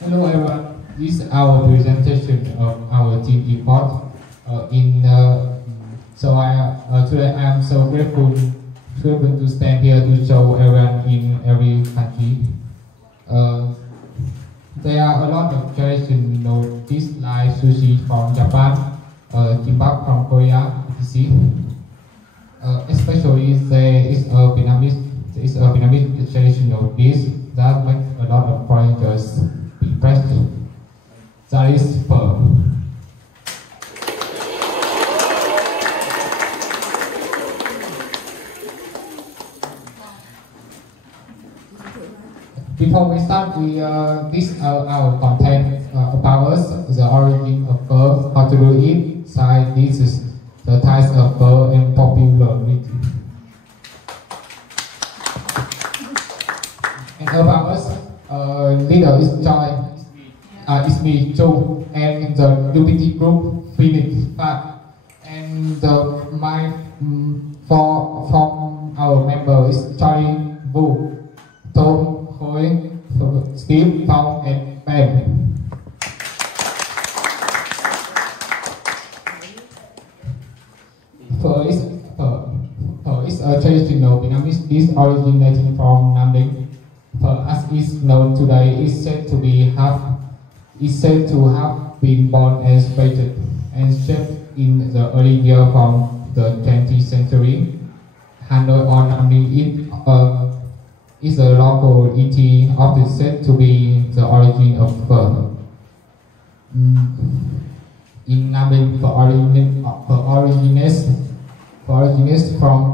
Hello everyone, this is our presentation of our team report. Today I am so grateful to stand here to show everyone in every country. There are a lot of traditional dishes like sushi from Japan, kimbap from Korea, etc. Especially there is a Vietnamese traditional dish that makes a lot of foreigners impressed. That is pho. Before we start, this is our content about us, the origin of pho, how to do it, side dishes, the types of pho, and popularity. And about us, leader is Trại, it's me, Chu, and the UPT group, Phoenix, and from our member is Charlie, Vu, Tom, Khôi, Steve, Phong, and Ben. Pho is a traditional Vietnamese dish originating from Nam Định. Pho, as is known today, is said to have been born and created and shaped in the early years from the 20th century. Hanoi or Nam Định is a local eating, often said to be the origin of pho. In Nam Định, pho originates from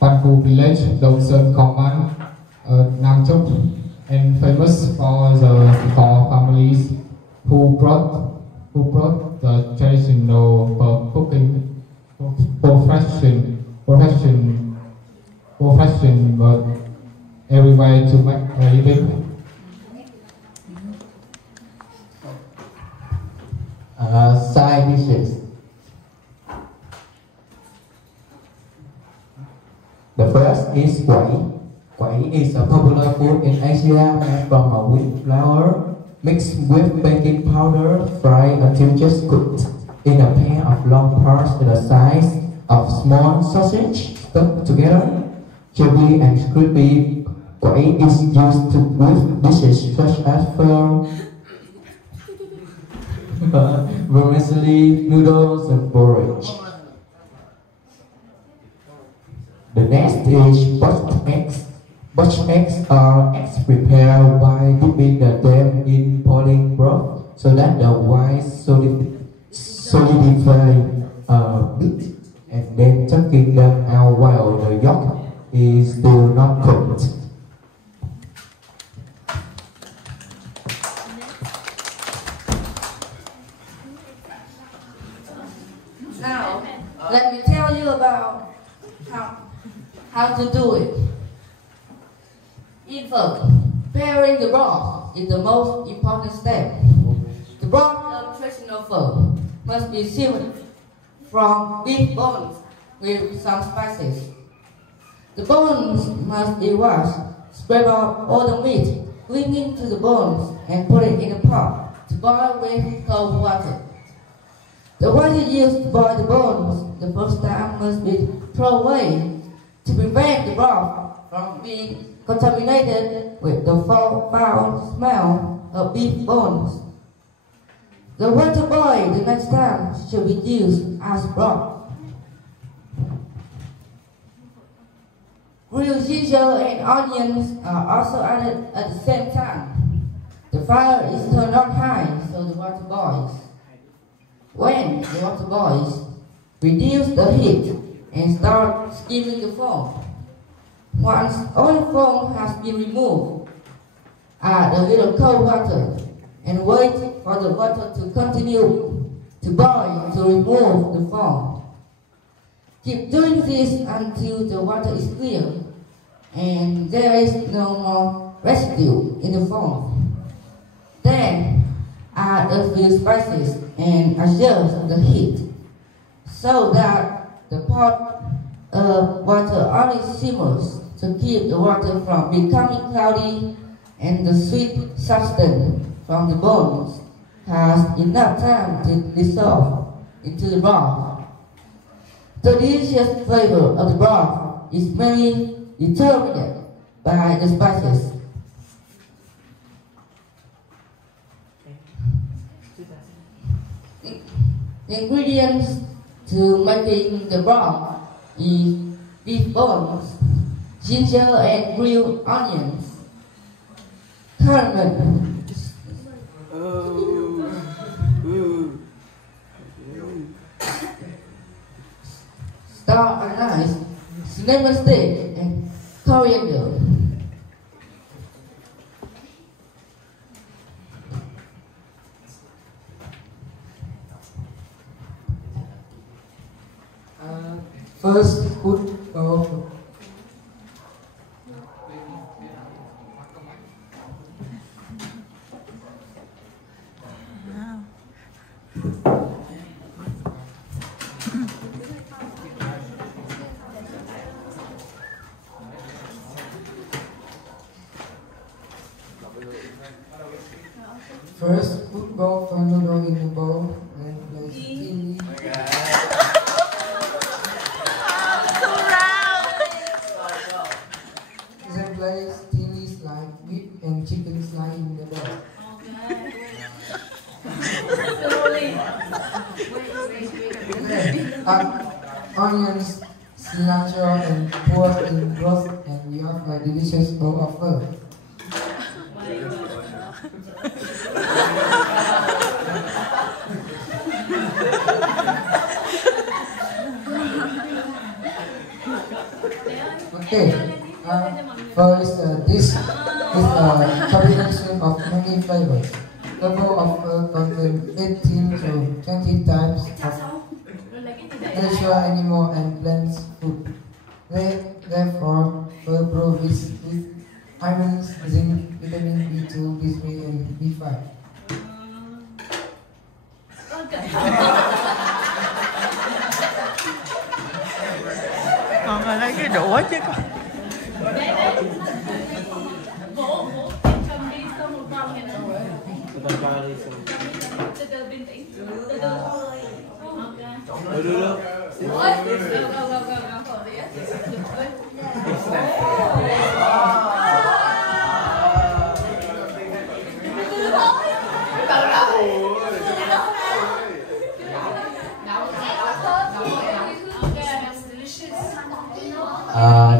Panku village, Đông Sơn Command, Nam Chúc, and famous for the four families who brought the traditional cooking profession but everywhere to make a living. Side dishes. The first is quẩy. Quẩy is a popular food in Asia made from a wheat flour mixed with baking powder, fried until just cooked in a pan of long parts the size of small sausage stuck together. Chewy and crispy, quẩy is used with dishes such as pho, vermicelli, noodles, and porridge. The next is poached eggs. Poached eggs are eggs prepared by dipping them in boiling broth so that the whites solidify a bit, and then taking them out while the yolk is still not cooked. Now, let me tell you about how to do it. In pho, preparing the broth is the most important step. The broth of traditional pho must be seasoned from beef bones with some spices. The bones must be washed, scrape out all the meat, clean into the bones, and put it in a pot to boil with cold water. The water used to boil the bones the first time must be thrown away to prevent the broth from being contaminated with the foul smell of beef bones. The water boiled the next time should be used as broth. Grilled ginger and onions are also added at the same time. The fire is turned on high so the water boils. When the water boils, reduce the heat and start steaming the foam. Once all the foam has been removed, add a little cold water and wait for the water to continue to boil to remove the foam. Keep doing this until the water is clear and there is no more residue in the foam. Then add a few spices and adjust the heat so that the pot of water only simmers to keep the water from becoming cloudy and the sweet substance from the bones has enough time to dissolve into the broth. The delicious flavor of the broth is mainly determined by the spices. The ingredients to making the broth is beef bones, ginger and grilled onions, cardamom, star anise, cinnamon stick, and coriander. First, put both noodle in the bowl, then place chili. Then place chili slice, beef and chicken slice in the bowl. Add onions, cilantro, and pour in broth, and you have a delicious bowl of pho. Okay, first this is a combination of many flavors. The bowl of pho contains 18 to 20 types of natural animal and plant food. Therefore, pho provides with iron, zinc, vitamin B2, B3, and B5. Còn là lấy cái đũa chứ con.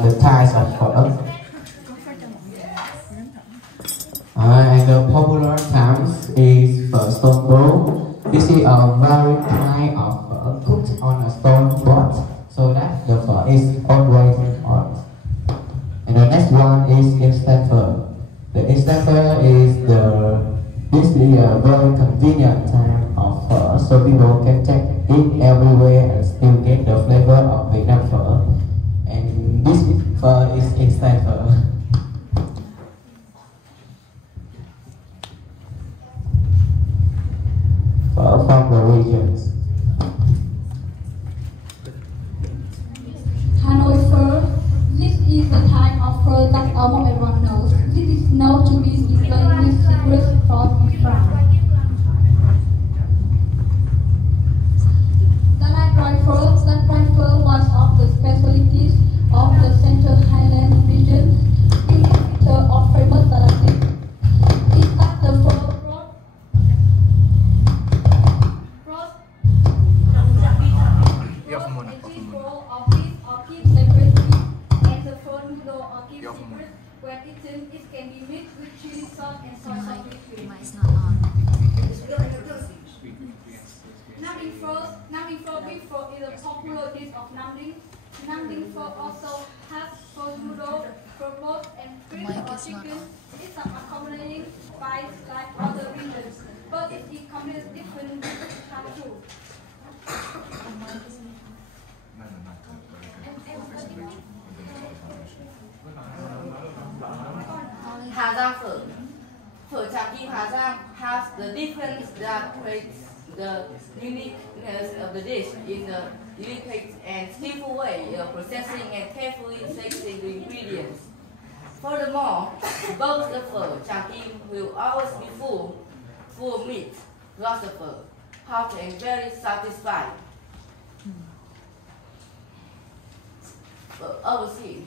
The types of pho. And the popular terms is the stone bowl. This is a very kind of pho cooked on a stone pot, so that the pho is always hot. And the next one is instant pho. The instant pho is a very convenient type of pho, so people can take it everywhere and still get the flavor of Vietnam pho. And this pho is instant pho. Pho from the regions. Hanoi pho. This is the type of pho that almost everyone knows. This is known to be the famous secret sauce in France. That pho was of the specialties of the Central Highlands region in the capital of famous Thailand. It starts the pho brought it is raw of beef separately, and the pho noodle or secret where eaten it can be mixed with chili sauce and soy sauce between. Nam Dinh pho beef pho is a popular dish of Nam Dinh. Nam Dinh pho also has pho noodle, pho both, and fish or chicken. It's accommodating spice like other regions, but it accommodates different types too. Hà Giang phở. Phở Trà Kim Hà Giang has the difference that creates the uniqueness of the dish in the delicate and skillful way of processing and carefully selecting the ingredients. Furthermore, both the phở Trà Kim will always be full of meat, lots of phở, hot and very satisfying. Overseas,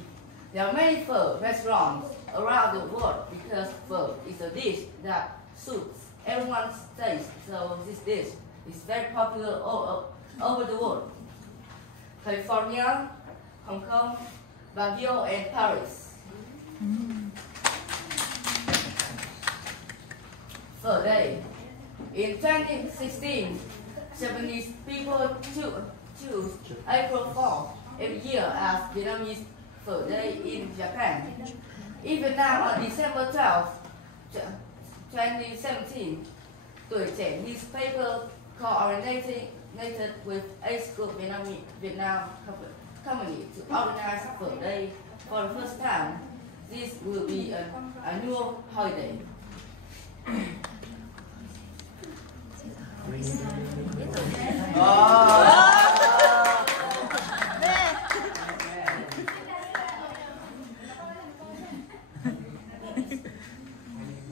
there are many phở restaurants around the world because phở is a dish that suits everyone's taste. So this dish is very popular all over the world. California, Hong Kong, Baguio, and Paris. Phở Day. In 2016, Japanese people choose April 4 every year as Vietnamese Phở Day in Japan. Even now, on December 12, 2017, Tuổi Trẻ newspaper coordinated with a school Vietnam company to organize Phở Day for the first time. This will be an annual holiday.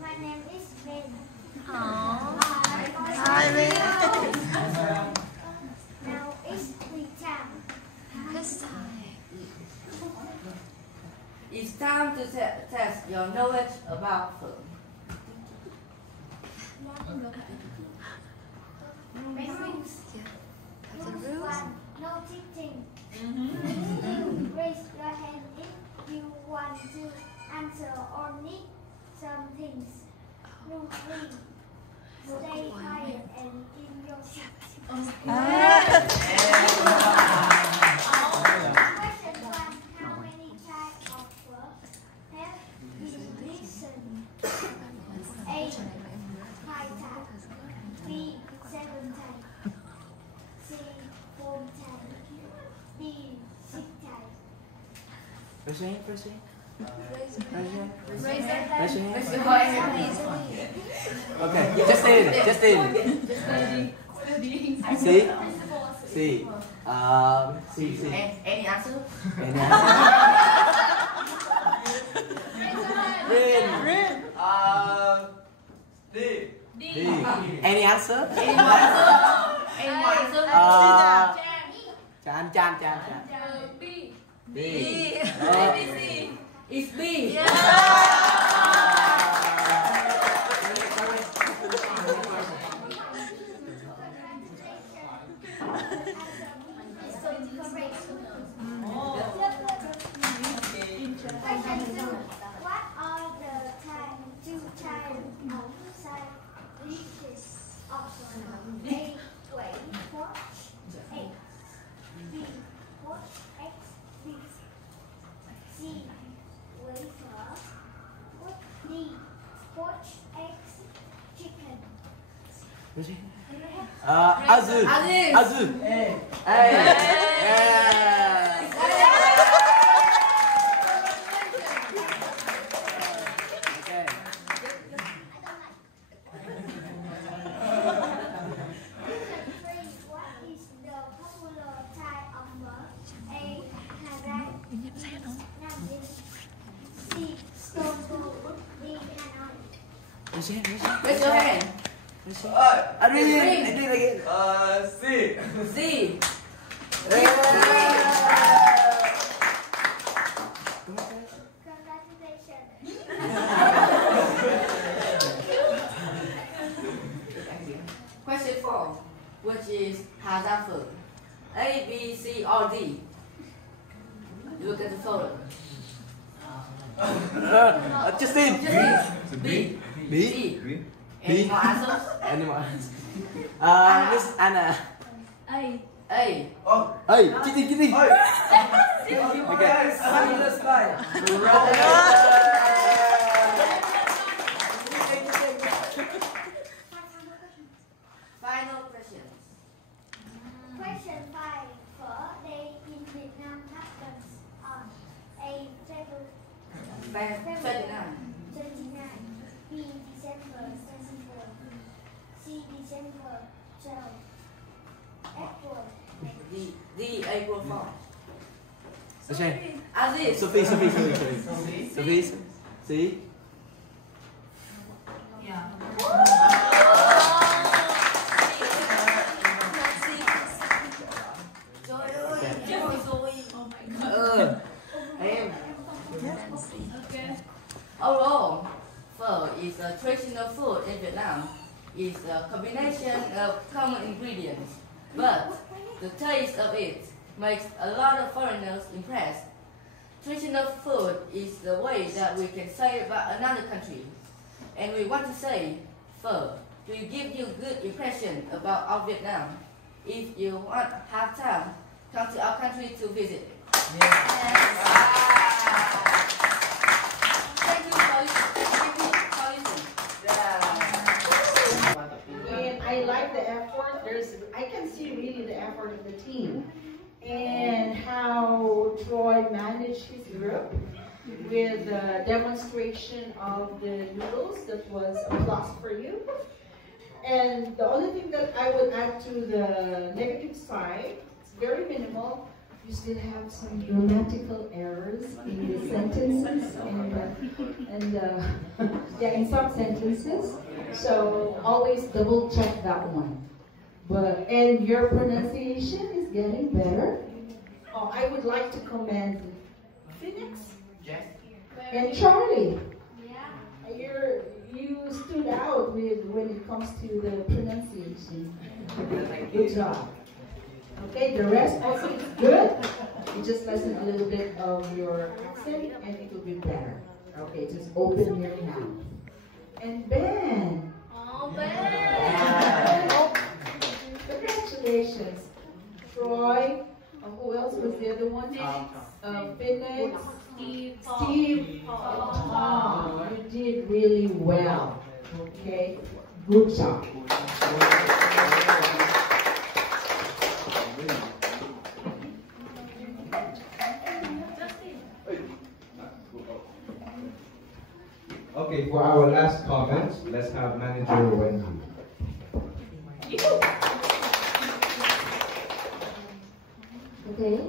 My name is Ben. Hi, Ben. Now it's free time. It's time to test your knowledge about phở. Rule 1. No teaching. Raise your hand if you want to answer or need some things. Rule 3. Stay quiet and in your seat. Question 1. How many types of phở have been listened? A. 5 types. B. 7 types. C. 4 types. D. 6 types. First thing. Raise your hand. Okay, Justin. C. Any answer? Green. D. Any answer? Any more answer? Chan. B. B. ABC. It's B. What are the two types of side dishes optional? A. Whey pork egg. B. Pork eggs beef. C. Whey phở. D. Pork eggs chicken. Azu. Raise your hand. Adrian again. C. Z. Question 4, which is Hà Phở. A, B, C, or D? Look at the photo. Justin. B. B. Any more answers? Anyone? Miss Anna. A. A. Hey, cheating. Okay. Sunny in the sky. Final questions. Question 5. Phở Day in Vietnam happens on A. February 29. B. December 24. C. December 12. April. D. April 4. Okay. Aziz. Sophie. See? Overall, pho is a traditional food in Vietnam. It's a combination of common ingredients, but the taste of it makes a lot of foreigners impressed. Traditional food is the way that we can say about another country. And we want to say, pho will give you good impression about our Vietnam. If you want have time, come to our country to visit. Thank you for listening. And I like the effort. I can see really the effort of the team and how Troy managed his group with the demonstration of the noodles. That was a plus for you. And the only thing that I would add to the negative side, it's very minimal. You still have some grammatical errors in the sentences and yeah, in some sentences. So always double check that one. And your pronunciation is getting better. Oh, I would like to commend Phoenix and Charlie. You stood out when it comes to the pronunciation. Good job. Okay, the rest also is good. You just lessen a little bit of your accent and it will be better. Okay, just open your mouth. And Ben. Oh, Ben. Yeah. Congratulations. Troy. Who else was the other one? Phoenix. Steve. Tom. You did really well. Okay. Good job. Okay, for our last comments, let's have Manager Wendy. Okay,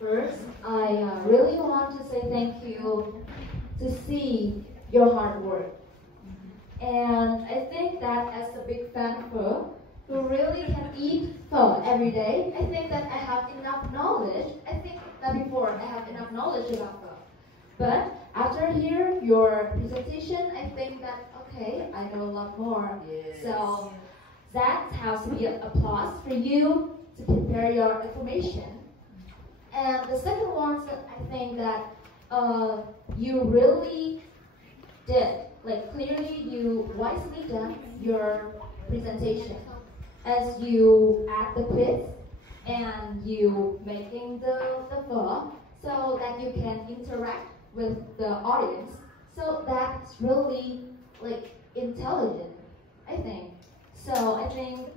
first, I really want to say thank you to see your hard work. And I think that as a big fan of pho, who really can eat pho every day, I think that I have enough knowledge. I think that before I have enough knowledge about pho. But after hearing your presentation, I think that, okay, I know a lot more. Yes. So that has to be an applause for you to prepare your information. And the second one, I think that you really did, like clearly you wisely done your presentation as you add the quiz and you making the pho so that you can interact with the audience. So that's really like intelligent, I think. So I think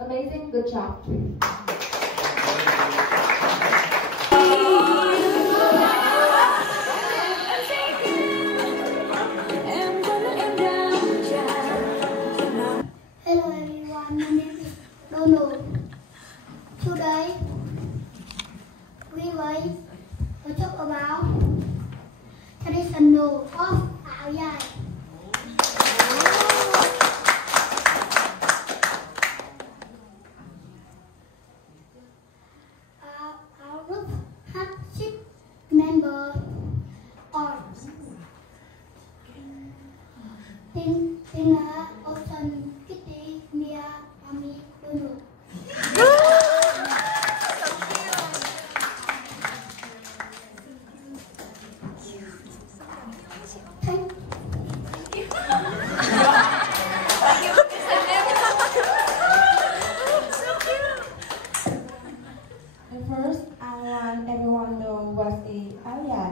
amazing, good job. Hello everyone, my name is Donald. Today we will talk about traditional of Áo Dài. Our group has 6 members on Tina, Ocean, Kitty, Mia, Ami, Donald. First, I want everyone to know what is Áo Dài.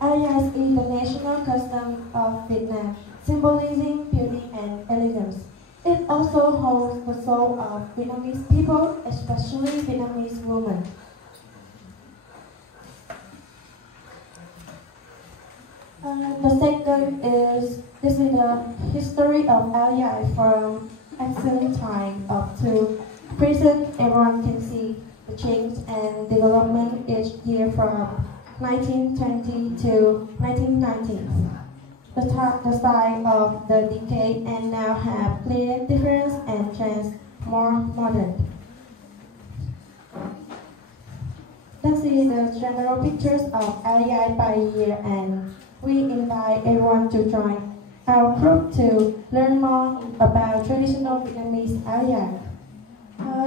Áo Dài is the national custom of Vietnam, symbolizing beauty and elegance. It also holds the soul of Vietnamese people, especially Vietnamese women. The second is, this is the history of Áo Dài from ancient time up to present. Everyone can see the change and development each year from 1920 to 1990. The style of the decade and now have clear difference and trends more modern. Let's see the general pictures of LEI by year, and we invite everyone to join our group to learn more about traditional Vietnamese LEI.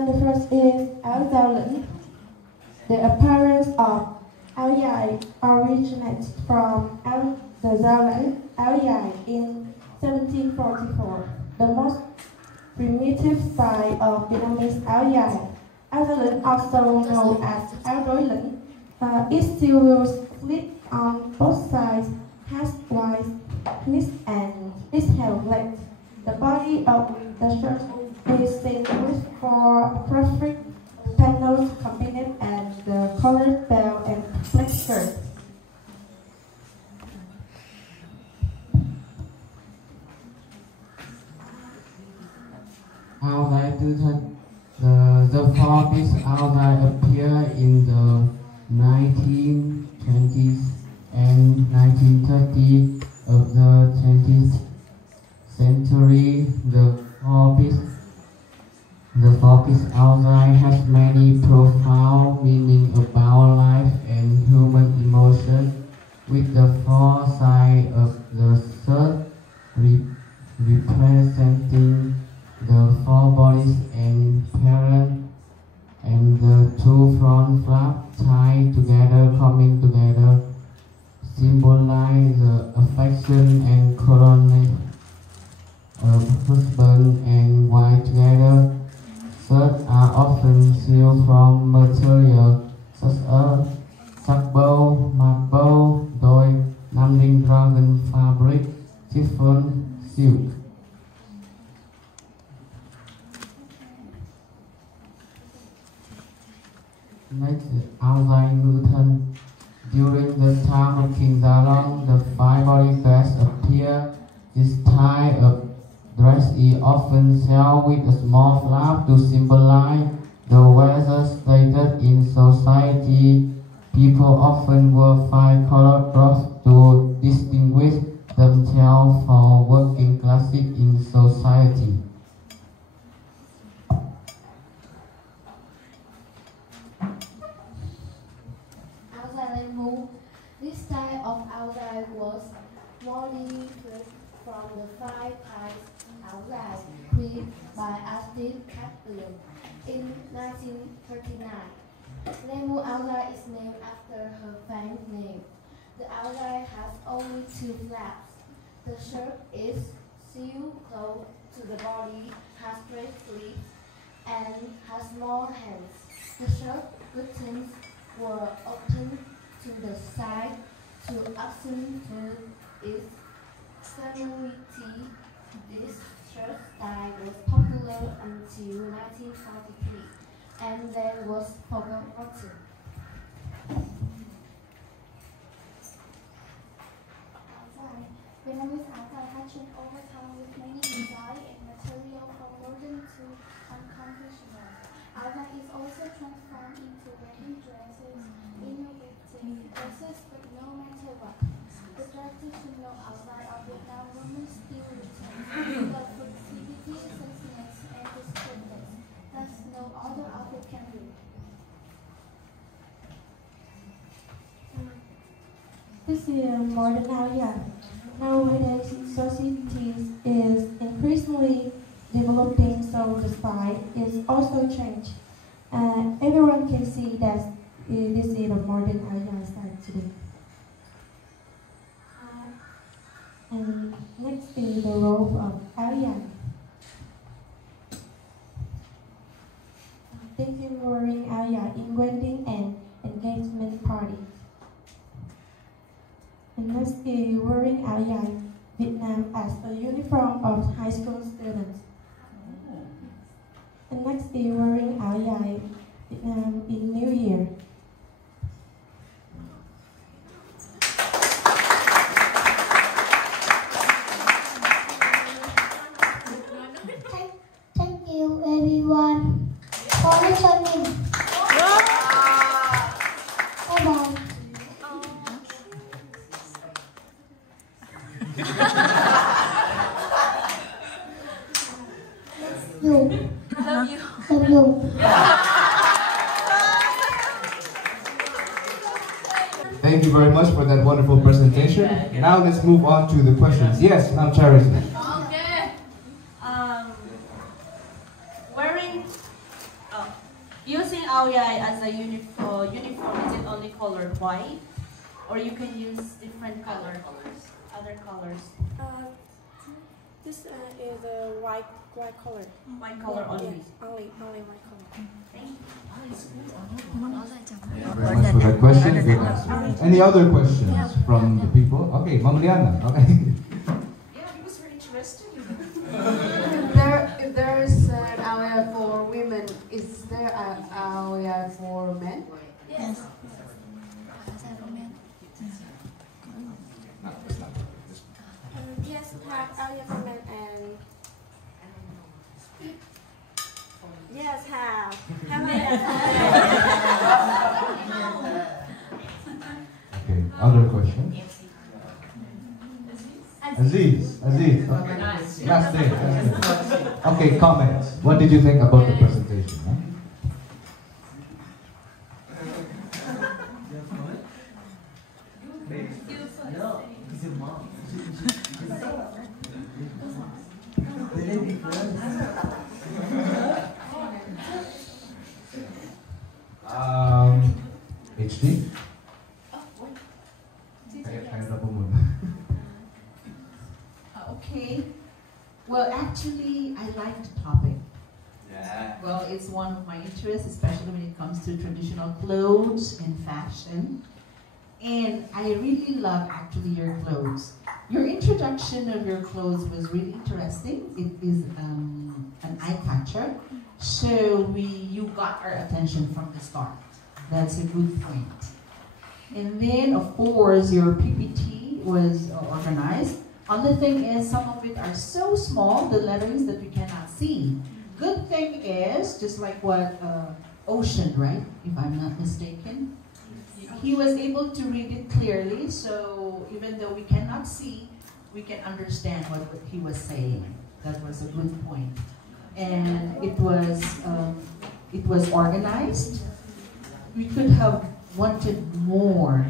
The first is áo giao lĩnh. The appearance of LEI originates from the giao lĩnh LEI in 1744, the most primitive style of Vietnamese LEI. Áo giao lĩnh, also known as áo đối lĩnh, is still used split on both sides, has wide knees and is held length. The body of the shirt is thin with four graphic panels combined and the colored belt and black skirt. Áo dài tư thân. The four-piece áo dài appeared in the 1920s and 1930s of the 20th century. The four-piece áo dài has many profound meaning about life and human emotion, with the four sides of the shirt representing the four bodies and parents, and the two front flaps tied together, coming together, symbolize the affection and coronet of husband and wife together. Shirts are often sewn from material such as sắc bâu, mạc bâu, đôi, Nam Ninh dragon fabric, chiffon, silk. Next is áo dài ngư thân. During the time of King Zalong, the five body dress appeared. This type of dress is often sewn with a small flap to symbolize the weather status in society. People often wear five-colored clothes to distinguish themselves from working classes in society. This style of áo dài was modified from the five-piece áo dài created by artist Catherine in 1939. Lemu áo dài is named after her family name. The áo dài has only two flaps. The shirt is sewn close to the body, has straight sleeves, and has small hands. The shirt buttons were open to the side to accentuate its femininity. This shirt style was popular until 1943 and then was forgotten. Vietnamese áo dài has changed over time with many designs and material from modern to unconventional. Áo dài is also transformed into wedding dresses, innovative dresses, but no matter what, the traditional áo dài of Vietnam women still retains the flexibility, sexiness, and distinctness that no other outfit can do. This is a modern area. Nowadays, society is increasingly developing, so the style is also changed. Everyone can see that this is a modern area style today. And next is the role of area. Thank you for wearing area in wedding and engagement parties. And next is wearing area Vietnam as a uniform of high school students. And next is wearing area Vietnam in New Year. Thank you everyone for listening. Bye bye. you very much for that wonderful presentation. Now let's move on to the questions. Yes, I'm Charity. Okay. Wearing, using Aoyai as a uniform, is it only colored white? Or you can use different colors, other colors? This is a white color. White color only? Yes, only white color. Thank you. Thank you very much for that question. Good answer. Any other questions from the people? Okay, Ma'am Liana. Okay. Yeah, it was very interesting. If there is an area for women, is there an area for men? Yes. Yes, have area for men and yes, have Okay, other questions? Aziz. Okay. Last day. Okay, comments. What did you think about the presentation? Huh? HD? Okay. Well, actually, I like the topic. Yeah. Well, it's one of my interests, especially when it comes to traditional clothes and fashion. And I really love actually your clothes. Your introduction of your clothes was really interesting. It is an eye catcher. So you got our attention from the start. That's a good point. And then, of course, your PPT was organized. Other thing is, some of it are so small, the letters that we cannot see. Good thing is, just like what Ocean, right? If I'm not mistaken, he was able to read it clearly. So even though we cannot see, we can understand what he was saying. That was a good point. And it was organized. We could have wanted more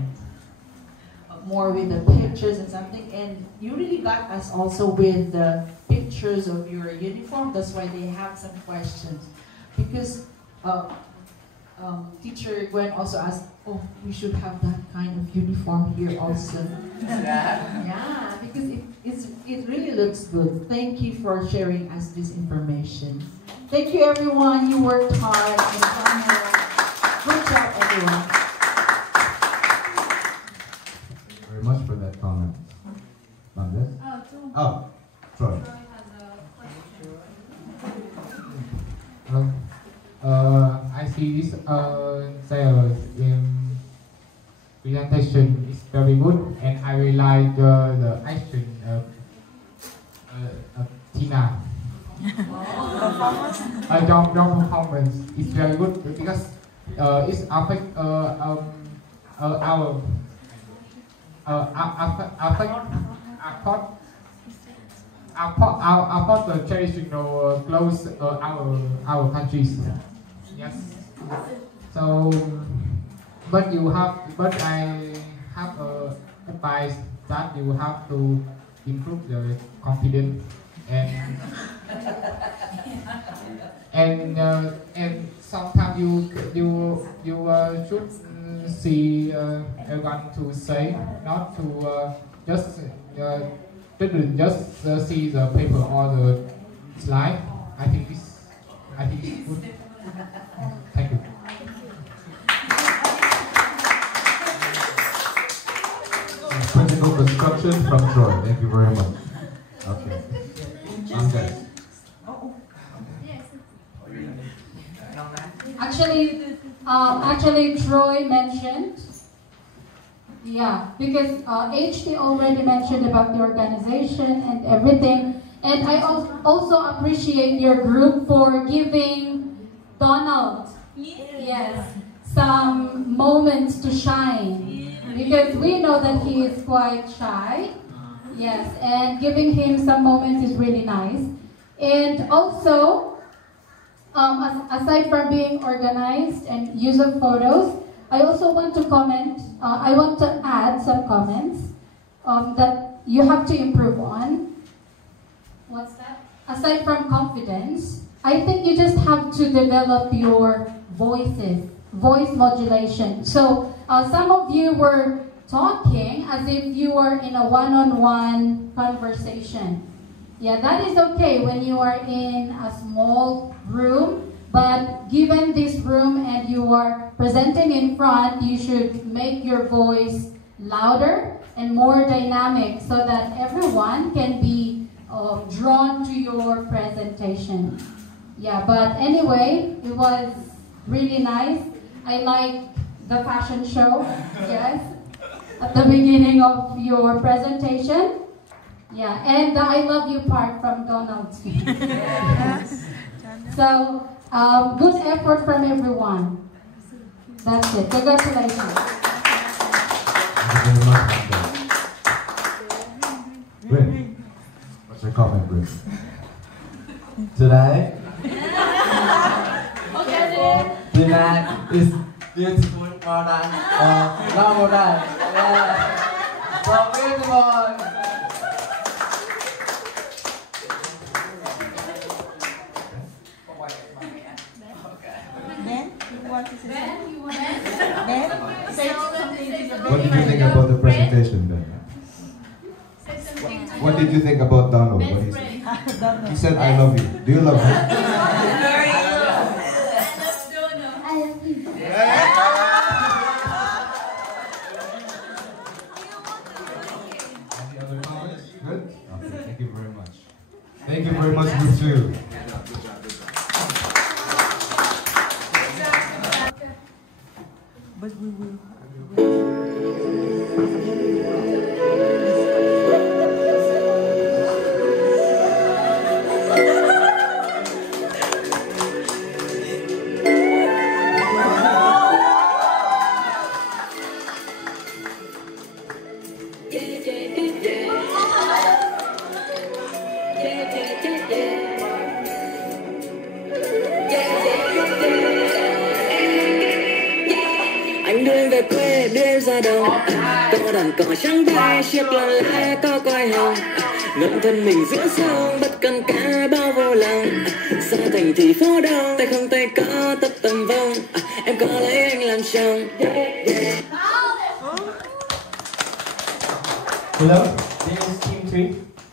with the pictures and something, and you really got us also with the pictures of your uniform. That's why they have some questions, because teacher Gwen also asked, oh, we should have that kind of uniform here also. Yeah, because it really looks good. Thank you for sharing us this information. Thank you, everyone. You worked hard and done well. Good job, everyone. Thank you very much for that comment. Oh, Troy. I see this presentation is very good, and I really like the action of Tina. Your performance is very good because it's affect our the traditional clothes our countries. Yes. So, but I have advice that you have to improve the confidence and sometimes you should see everyone to say, not to just see the paper or the slide. I think it's good. Thank you. Critical construction from Troy. Thank you very much. Okay. Okay. Actually, Troy mentioned, because HD already mentioned about the organization and everything, and I also appreciate your group for giving Donald, some moments to shine, because we know that he is quite shy, and giving him some moments is really nice, and also. Aside from being organized and use of photos, I also want to comment, I want to add some comments that you have to improve on. What's that? Aside from confidence, I think you just have to develop your voice modulation. So some of you were talking as if you were in a one-on-one conversation. Yeah, that is okay when you are in a small room, but given this room and you are presenting in front, you should make your voice louder and more dynamic so that everyone can be drawn to your presentation. Yeah, but anyway, it was really nice. I like the fashion show, yes, at the beginning of your presentation. Yeah, and the I love you part from Donald. So, good effort from everyone. That's it. Congratulations. Bryn, what's your comment, Bryn? Tonight is beautiful more than normal night. Yeah. So beautiful. What did you think about the presentation, Ben? What did you think about Donald? What he said? He said, "I love you." Do you love him? Any other comments? Good? Okay, thank you very much. Thank you very much, Group 2. But we will. Ra đầu có đàn cỏ trắng bay chiếc lon lá có quai hồng ngậm thân mình giữa sông bất cần cả bao vô lòng xa thành thị phố đông tay không tay có tất tầm vong em có lấy anh làm chồng. Hello, this is Team 3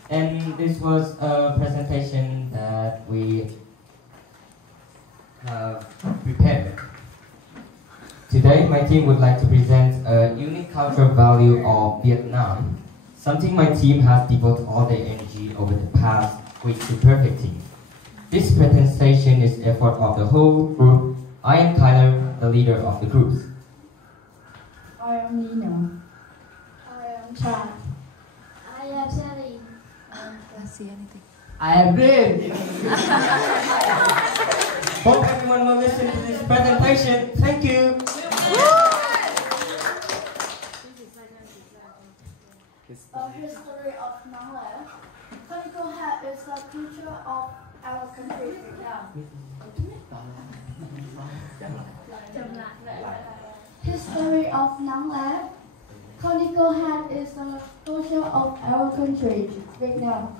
and this was a presentation that we have prepared. Today, my team would like to present a unique cultural value of Vietnam, something my team has devoted all their energy over the past week to perfecting. This presentation is effort of the whole group. I am Tyler, the leader of the group. I am Nina. I am Trại. I am Sally. Can't see anything. I am Green. Hope everyone will listen to this presentation. Thank you. A history of Nang Le. Conical hat is the future of our country, Vietnam. History of Nang Le. Conical hat is the culture of our country, Vietnam.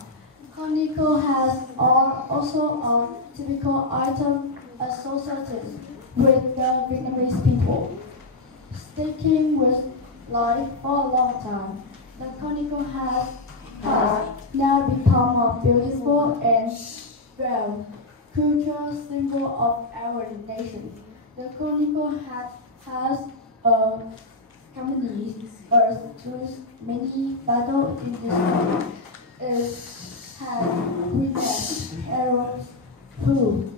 Conical hats are also a typical item associated with the Vietnamese people. Sticking with life for a long time, the conical hat has now become a beautiful and proud cultural symbol of our nation. The conical hat has accompanied us through many battles in this war. It has witnessed heroes who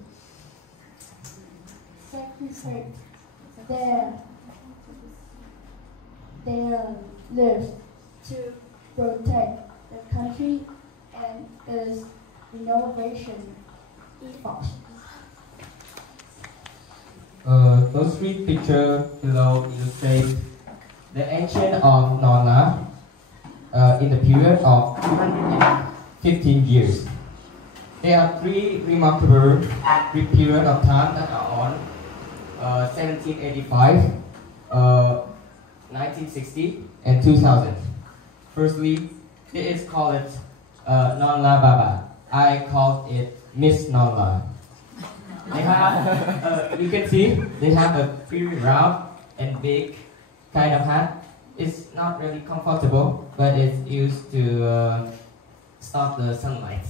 sacrificed their lives to protect the country and its innovation efforts. Those three pictures below illustrate the ancient of Nona in the period of 215 years. There are three remarkable period of time that are on 1785, 1960 and 2000. Firstly, it is called Non-La Baba. I call it Miss Non-La. They have, you can see, they have a pretty round and big kind of hat. It's not really comfortable, but it's used to stop the sunlight.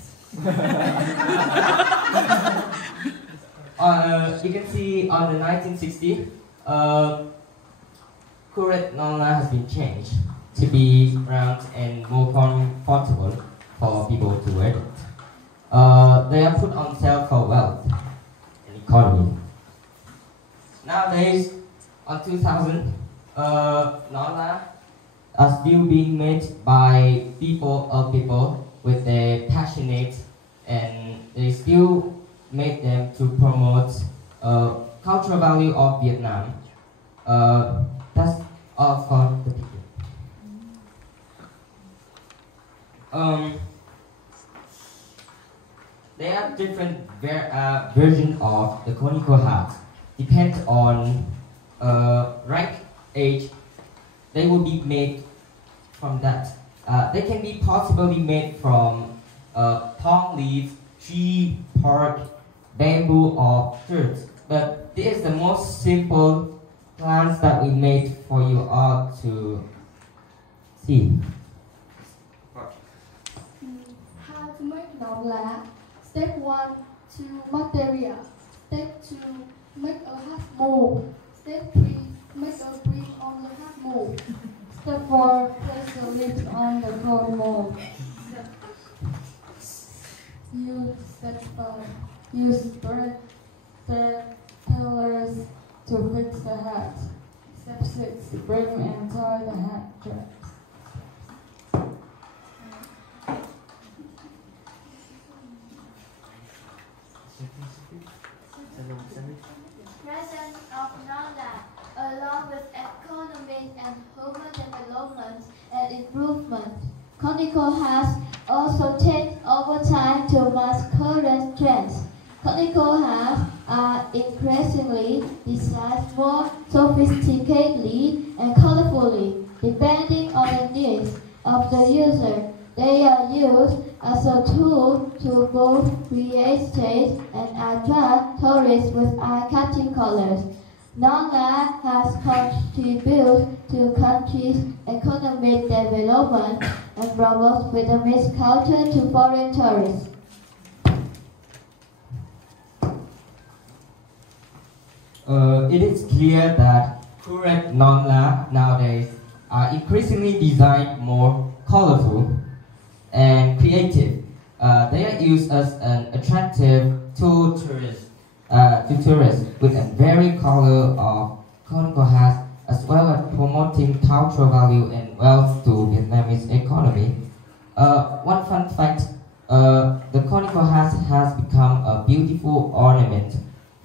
You can see on the 1960, current Non-La has been changed to be round and more comfortable for people to wear it. They are put on sale for wealth and economy. Nowadays, on 2000, Non-La are still being made by people with a passionate, and they still make them to promote cultural value of Vietnam. That's all for the picture. There are different versions of the conical hat. Depends on rank, age. They will be made from that. They can be possibly made from palm leaves, tree, bark, bamboo, or dirt. But this is the most simple plants that we made for you all to see. How to make Non-La? Step 1, to material. Step 2, make a half mold. Step 3, make a brick on the half mold. Step 4, place the leaves on the cold mold. Step 5, use thread pillars to fix the hat. Step 6, bring and tie the hat straps. Presence of Non-La, along with economic and human development and improvement. Conical hats also take over time to match current trends. Conical hats are increasingly designed more sophisticatedly and colorfully, depending on the needs of the user. They are used as a tool to both create stage and attract tourists with eye-catching colors. Non-La has contributed to countries' economic development and promotes Vietnamese culture to foreign tourists. It is clear that current Non-La nowadays are increasingly designed more colorful and creative. They are used as an attractive to tourists with a varied color of conical hats, as well as promoting cultural value and wealth to Vietnamese economy. One fun fact, the conical hat has become a beautiful ornament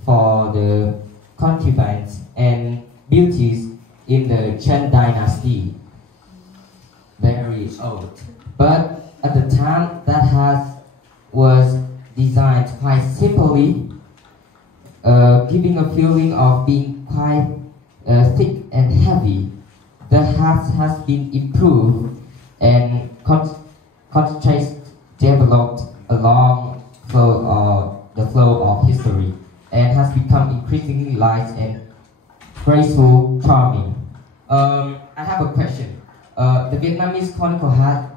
for the concubines and beauties in the Chen dynasty. Very old. But at the time, that hat was designed quite simply, giving a feeling of being quite thick and heavy. The hat has been improved and contrast developed along the flow of history, and has become increasingly light and graceful, charming. I have a question. The Vietnamese conical hat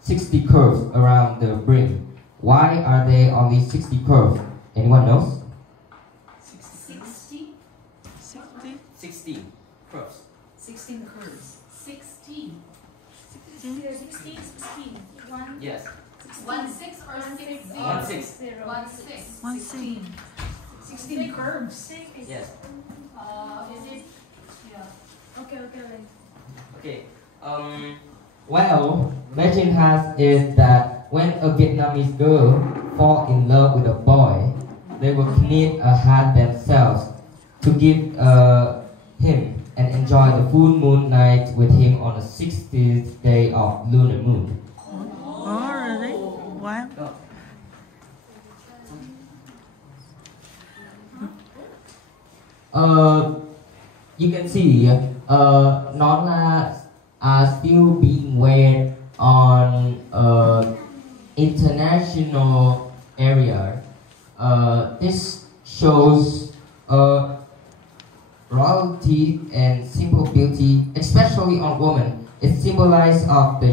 60 curves around the brim. Why are they only 60 curves? Anyone knows? 60? 60 curves. 16 curves. 16. 16. 16. Yes. 1-6 or 6? 1-6. 1-6. 16 curves. Yes. Is it? Yeah. Okay. Well, legend has it that when a Vietnamese girl fall in love with a boy, they will knit a hat themselves to give him and enjoy the full moon night with him on the 60th day of lunar moon. Oh, really? Wow. you can see non are still being wear on international area. This shows royalty and simple beauty, especially on women. It symbolizes of the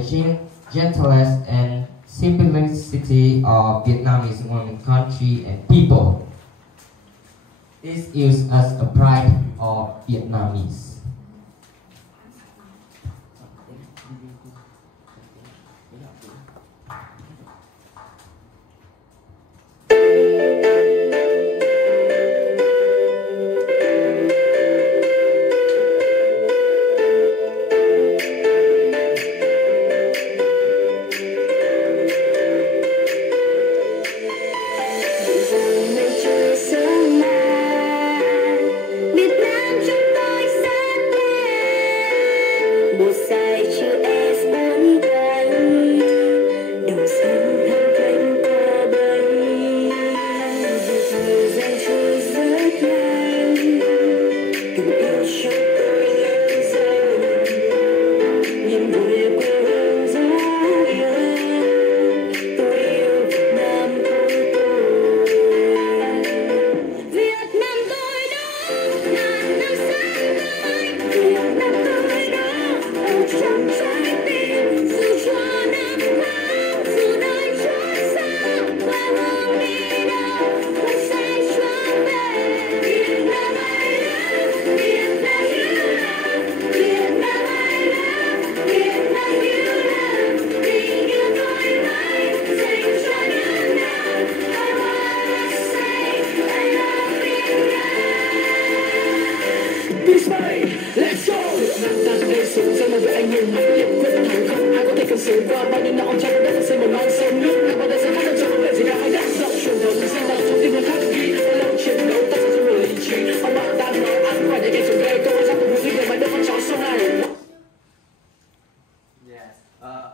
gentleness and simplicity of Vietnamese women, country, and people. This is as a pride of Vietnamese.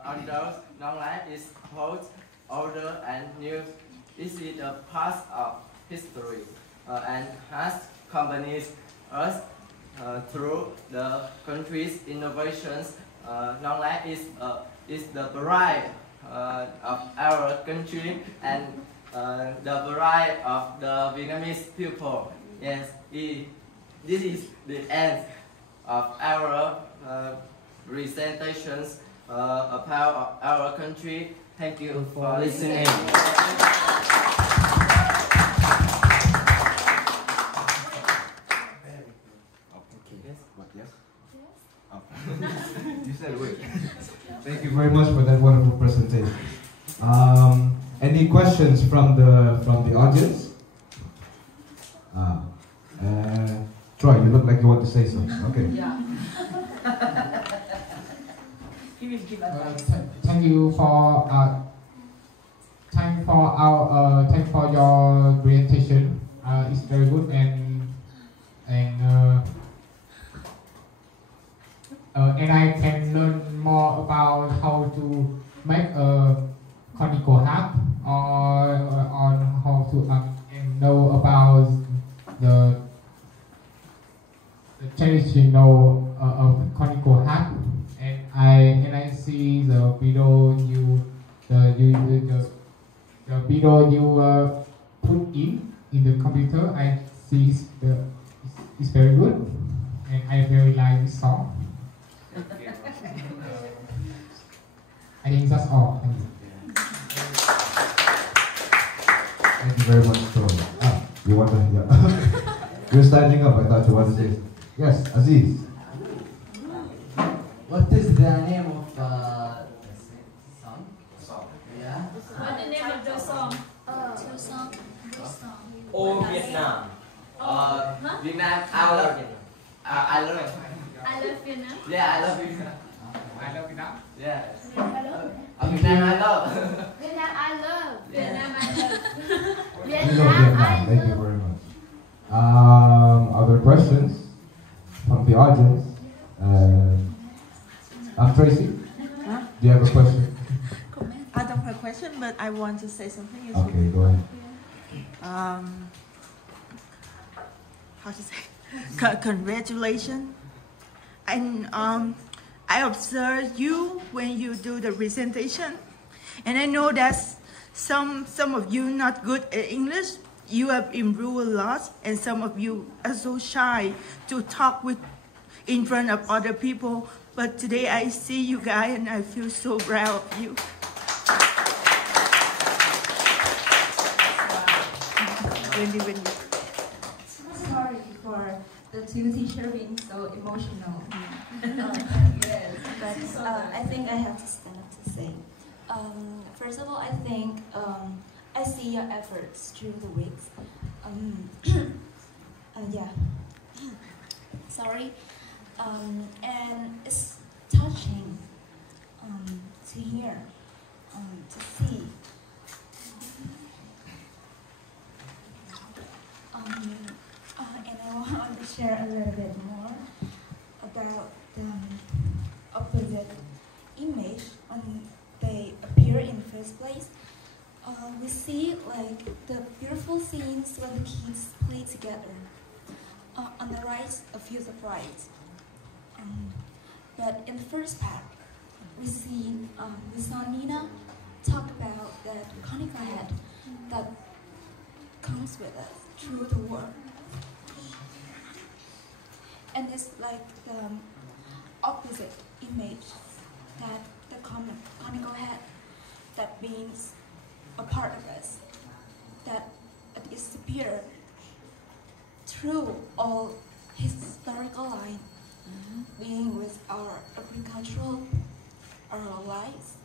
Although non-life is both older and new, this is a part of history and has accompanied us through the country's innovations. Non-life is the pride of our country and the pride of the Vietnamese people. Yes, this is the end of our presentations about our country. Thank you for listening. You said wait. Thank you very much for that wonderful presentation. Any questions from the audience? Troy, you look like you want to say something. Okay. Yeah. Thank you for thank for your presentation. It's very good and I can learn more about how to make a conical hat or on how to and know about the traditional of conical hat. And I see the video the video you put in the computer. I see it's very good, and I very like this song. I think that's all. Thank you. Thank you very much, Troy. You want to? Yeah. You're standing up. I thought you wanted to say. Yes, Aziz. What is the name of the song? Yeah. What's the name of the song? Oh, Vietnam. Vietnam, I love it. I love it. I love Vietnam. Yeah, I love Vietnam. I love Vietnam. Yeah. Vietnam I love. Vietnam I love. Vietnam I love. Vietnam. Thank you very much. Other questions from the audience? Tracy, huh? Do you have a question? I don't have a question, but I want to say something. Okay, go ahead. How to say? Congratulations. And I observed you when you do the presentation, and I know that some of you not good at English. You have improved a lot, and some of you are so shy to talk in front of other people. But today I see you guys, and I feel so proud of you. Wendy. Sorry for the two teachers being so emotional. Yes, but I think I have to stand up to say. First of all, I think I see your efforts through the weeks. Yeah. Sorry. And it's touching to hear, to see. And I want to share a little bit more about the opposite image when they appear in the first place. We see like the beautiful scenes when the kids play together. On the right, a few surprises. But in the first part, we saw Nina talk about that conical head that comes with us through the world. And it's like the opposite image that the conical head that means a part of us, that it disappeared through all historical line, being with our agricultural, our lives,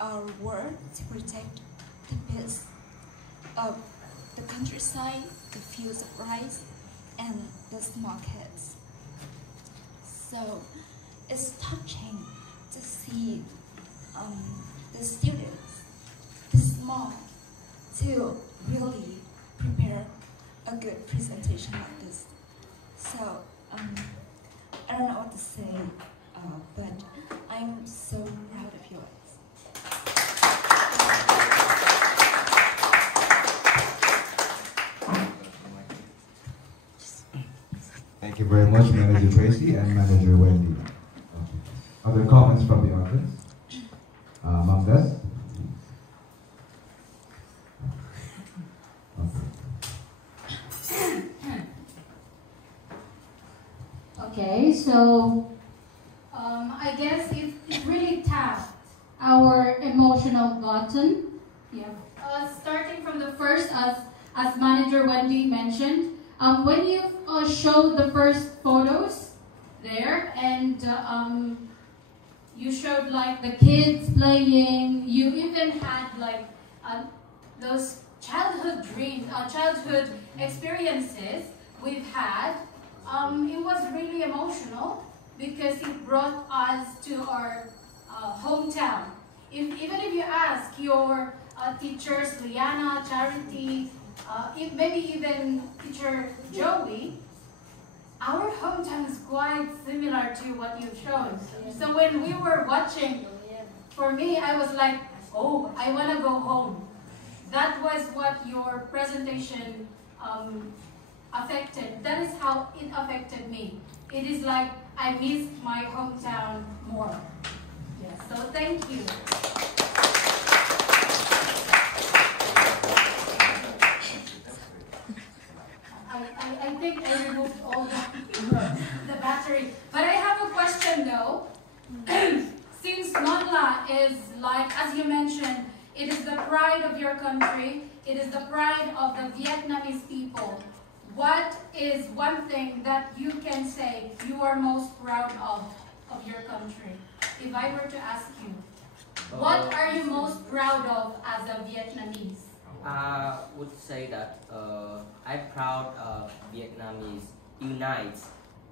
our work to protect the peace of the countryside, the fields of rice, and the small kids. So it's touching to see the students, the small, to really prepare a good presentation like this. So I don't know what to say, but I'm so proud of you. Thank you very much, Manager Tracy and Manager Wendy. Other comments from the audience? Mamdas? Okay, so I guess it really tapped our emotional button. Yeah. Starting from the first, as Manager Wendy mentioned, when you showed the first photos there, and you showed like the kids playing, you even had like those childhood dreams, childhood experiences we've had. It was really emotional because it brought us to our hometown. Even if you ask your teachers, Liana, Charity, maybe even teacher Joey, our hometown is quite similar to what you've shown. So when we were watching, for me, I was like, oh, I want to go home. That was what your presentation affected. That is how it affected me. It is like I missed my hometown more. Yes. So thank you. I think I removed all the battery. But I have a question though. Since Nonla is like, as you mentioned, it is the pride of your country. It is the pride of the Vietnamese people. What is one thing that you can say you are most proud of your country? If I were to ask you, what are you most proud of as a Vietnamese? I would say that I'm proud of Vietnamese unite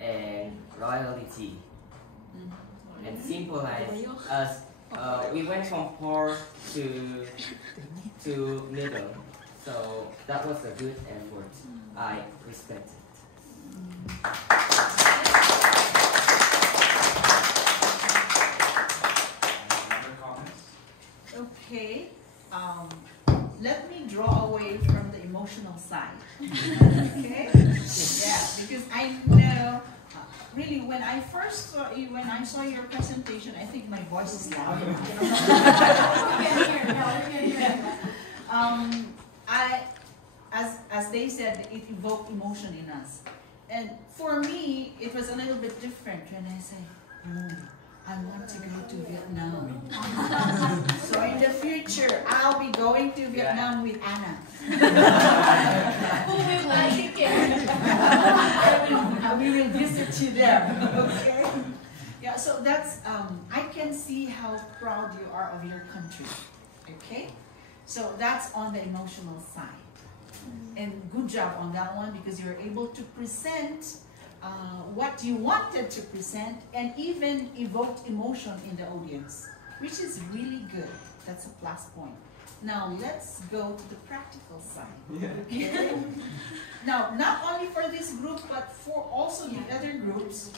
and loyalty. And symbolize us. We went from poor to middle, so that was a good effort. I respect it. Okay. let me draw away from the emotional side. Okay? Yeah, because I know, really, when I first saw you, when I saw your presentation, I think my voice is loud. As they said, it evoked emotion in us. And for me, it was a little bit different when I say, oh, I want to go to Vietnam. So in the future, I'll be going to Vietnam with Anna. Who will buy tickets? We will visit you there. Okay? Yeah, so that's, I can see how proud you are of your country. Okay? So that's on the emotional side. And good job on that one, because you're able to present what you wanted to present and even evoked emotion in the audience, which is really good. That's a plus point. Now let's go to the practical side. Okay? Now, not only for this group, but for also the other groups,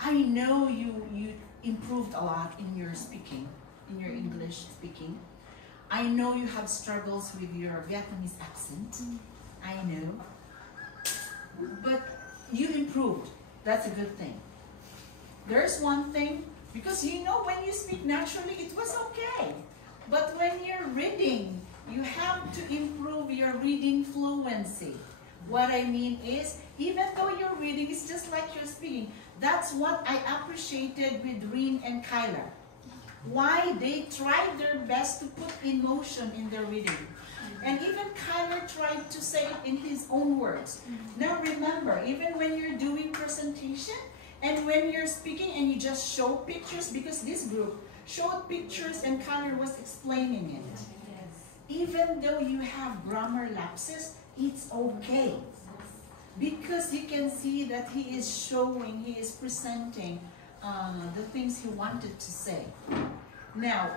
I know you improved a lot in your speaking, in your English speaking. I know you have struggles with your Vietnamese accent. I know. But you improved. That's a good thing. There's one thing, because you know when you speak naturally, it was okay. But when you're reading, you have to improve your reading fluency. What I mean is, even though your reading is just like you're speaking, that's what I appreciated with Reen and Kyler. Why they tried their best to put emotion in their reading. And even Kyler tried to say it in his own words. Now remember, even when you're doing presentation and when you're speaking and you just show pictures, because this group showed pictures and Kyler was explaining it. Even though you have grammar lapses, it's okay. Because you can see that he is showing, he is presenting the things he wanted to say. Now,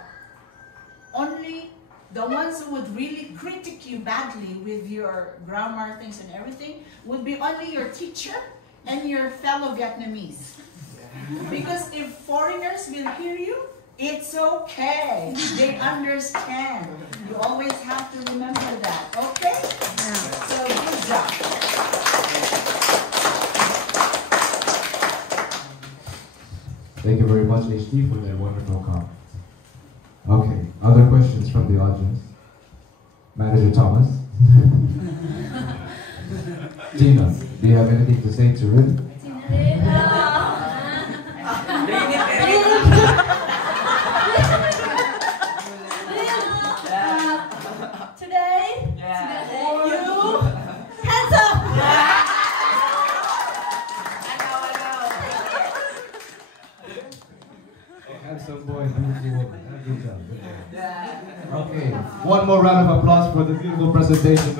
only the ones who would really critique you badly with your grammar things and everything would be only your teacher and your fellow Vietnamese. Because if foreigners will hear you, it's okay. They understand. You always have to remember that, okay? So good job. Thank you very much, HD, for that wonderful comment. Okay, other questions from the audience? Manager Thomas? Gina, do you have anything to say to Rin? Today, you handsome. Handsome boy, beautiful woman. Good job. Good job. Okay, one more round of applause for the beautiful presentation.